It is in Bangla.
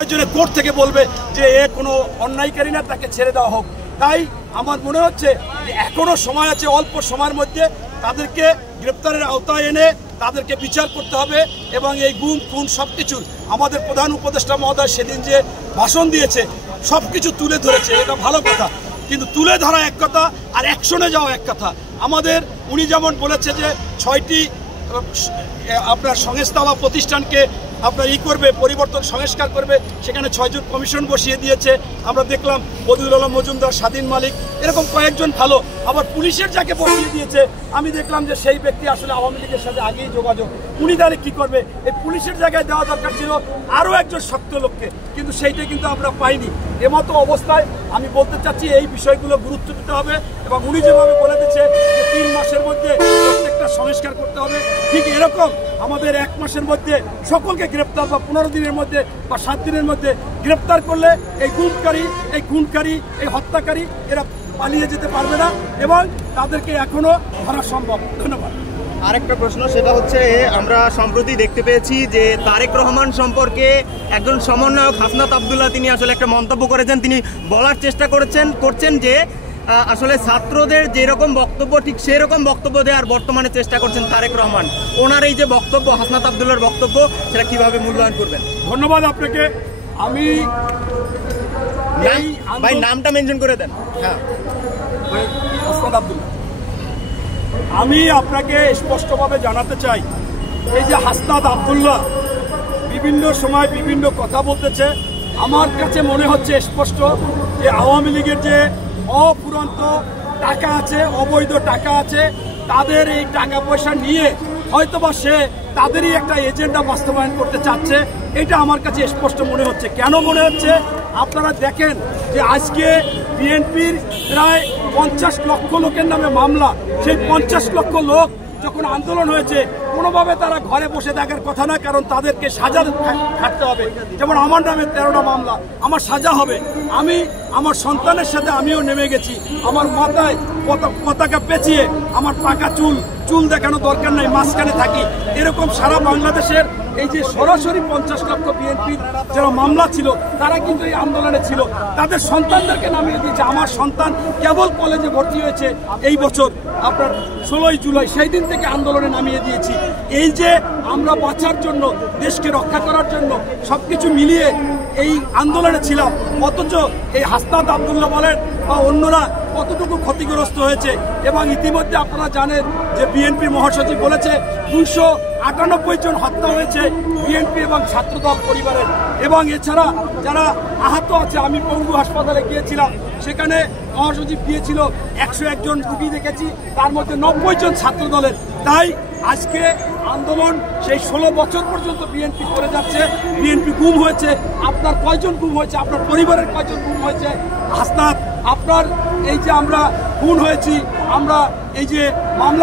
কোর্ট থেকে বলবে যে এ কোনো অন্যায়কারী না, তাকে ছেড়ে দেওয়া হোক। তাই আমার মনে হচ্ছে যে এখনো সময় আছে, অল্প সময়ের মধ্যে তাদেরকে গ্রেপ্তারের আওতায় এনে তাদেরকে বিচার করতে হবে এবং এই গুম খুন সবকিছু আমাদের প্রধান উপদেষ্টা মহোদয় সেদিন যে ভাষণ দিয়েছে সবকিছু তুলে ধরেছে, এটা ভালো কথা, কিন্তু তুলে ধরা এক কথা আর অ্যাকশনে যাওয়া এক কথা। আমাদের উনি যেমন বলেছে যে 6টি আপনার সংস্থা বা প্রতিষ্ঠানকে আপনার করবে, পরিবর্তন সংস্কার করবে, সেখানে 6 জন কমিশন বসিয়ে দিয়েছে। আমরা দেখলাম বদিউল আলম মজুমদার, স্বাধীন মালিক, এরকম কয়েকজন ভালো। আবার পুলিশের যাকে বসিয়ে দিয়েছে আমি দেখলাম যে সেই ব্যক্তি আসলে আওয়ামী লীগের সাথে আগেই যোগাযোগ, উনি তাহলে কী করবে? এই পুলিশের জায়গায় দেওয়া দরকার ছিল আরও একজন শক্ত লোককে, কিন্তু সেইটা কিন্তু আমরা পাইনি। এমতো অবস্থায় আমি বলতে চাচ্ছি এই বিষয়গুলো গুরুত্ব দিতে হবে এবং উনি যেভাবে বলে দিচ্ছে যে 3 মাসের মধ্যে প্রত্যেকটা সংস্কার করতে হবে, ঠিক এরকম আমাদের 1 মাসের মধ্যে সকলকে গ্রেপ্তার বা 15 দিনের মধ্যে বা 7 দিনের মধ্যে গ্রেপ্তার করলে এই গুমকারী, এই খুনকারী, এই হত্যাকারী এরা পালিয়ে যেতে পারবে না এবং তাদেরকে এখনো ধরা সম্ভব। ধন্যবাদ। আরেকটা প্রশ্ন, সেটা হচ্ছে আমরা সম্প্রতি দেখতে পেয়েছি যে তারেক রহমান সম্পর্কে একজন সমন্বয়ক হাসনাত আব্দুল্লাহ তিনি আসলে একটা মন্তব্য করেছেন। তিনি বলার চেষ্টা করছেন যে আসলে ছাত্রদের যেরকম বক্তব্য ঠিক সেরকম বক্তব্য দেওয়ার বর্তমানে চেষ্টা করছেন তারেক রহমান। ওনার এই যে বক্তব্য, হাসনাত আব্দুল্লাহর বক্তব্য, সেটা কিভাবে মূল্যায়ন করবেন? ধন্যবাদ আপনাকে। আমি ভাই নামটা মেনশন করে দেন। হ্যাঁ, হাসনাত আব্দুল্লাহ। আমি আপনাকে স্পষ্টভাবে জানাতে চাই, এই যে হাসনাত আব্দুল্লাহ বিভিন্ন সময় বিভিন্ন কথা বলতেছে, আমার কাছে মনে হচ্ছে স্পষ্ট যে আওয়ামী লীগের যে অফুরন্ত টাকা আছে, অবৈধ টাকা আছে, তাদের এই টাকা পয়সা নিয়ে হয়তোবা সে তাদেরই একটা এজেন্ডা বাস্তবায়ন করতে চাচ্ছে, এটা আমার কাছে স্পষ্ট মনে হচ্ছে। কেন মনে হচ্ছে? আপনারা দেখেন যে আজকে বিএনপির প্রায় 50 লক্ষ লোকের নামে মামলা, সেই 50 লক্ষ লোক যখন আন্দোলন হয়েছে কোনোভাবে তারা ঘরে বসে দেখার কথা না, কারণ তাদেরকে সাজা খাটতে হবে। যেমন আমার নামে 13টা মামলা, আমার সাজা হবে। আমি আমার সন্তানের সাথে আমিও নেমে গেছি, আমার মাথায় পতাকা পেঁচিয়ে আমার পাকা চুল দেখানো দরকার নাই, মাঝখানে থাকি। এরকম সারা বাংলাদেশের এই যে সরাসরি 50 লক্ষ বিএনপির যারা মামলা ছিল তারা কিন্তু এই আন্দোলনে ছিল, তাদের সন্তানদেরকে নামিয়ে দিয়েছে। আমার সন্তান কেবল কলেজে ভর্তি হয়েছে এই বছর আপনার 16ই জুলাই, সেই দিন থেকে আন্দোলনে নামিয়ে দিয়েছি। এই যে আমরা বাঁচার জন্য, দেশকে রক্ষা করার জন্য সবকিছু মিলিয়ে এই আন্দোলনে ছিলাম, অথচ এই হাসনাত আব্দুল্লাহ বলেন বা অন্যরা কতটুকু ক্ষতিগ্রস্ত হয়েছে। এবং ইতিমধ্যে আপনারা জানেন যে বিএনপি মহাসচিব বলেছে 298 জন হত্যা হয়েছে বিএনপি এবং ছাত্রদল পরিবারের। এবং এছাড়া যারা আহত আছে, আমি পঙ্গু হাসপাতালে গিয়েছিলাম, সেখানে মহাসচিব গিয়েছিল, 101 জন রুগী দেখেছি, তার মধ্যে 90 জন ছাত্রদলের। তাই আজকে আন্দোলন সেই 16 বছর পর্যন্ত বিএনপি করে যাচ্ছে। বিএনপি গুম হয়েছে, আপনার কয়জন গুম হয়েছে? আপনার পরিবারের কয়জন গুম হয়েছে? হাসনাত, আপনার এই যে আমরা খুন হয়েছি, আমরা এই যে মামলা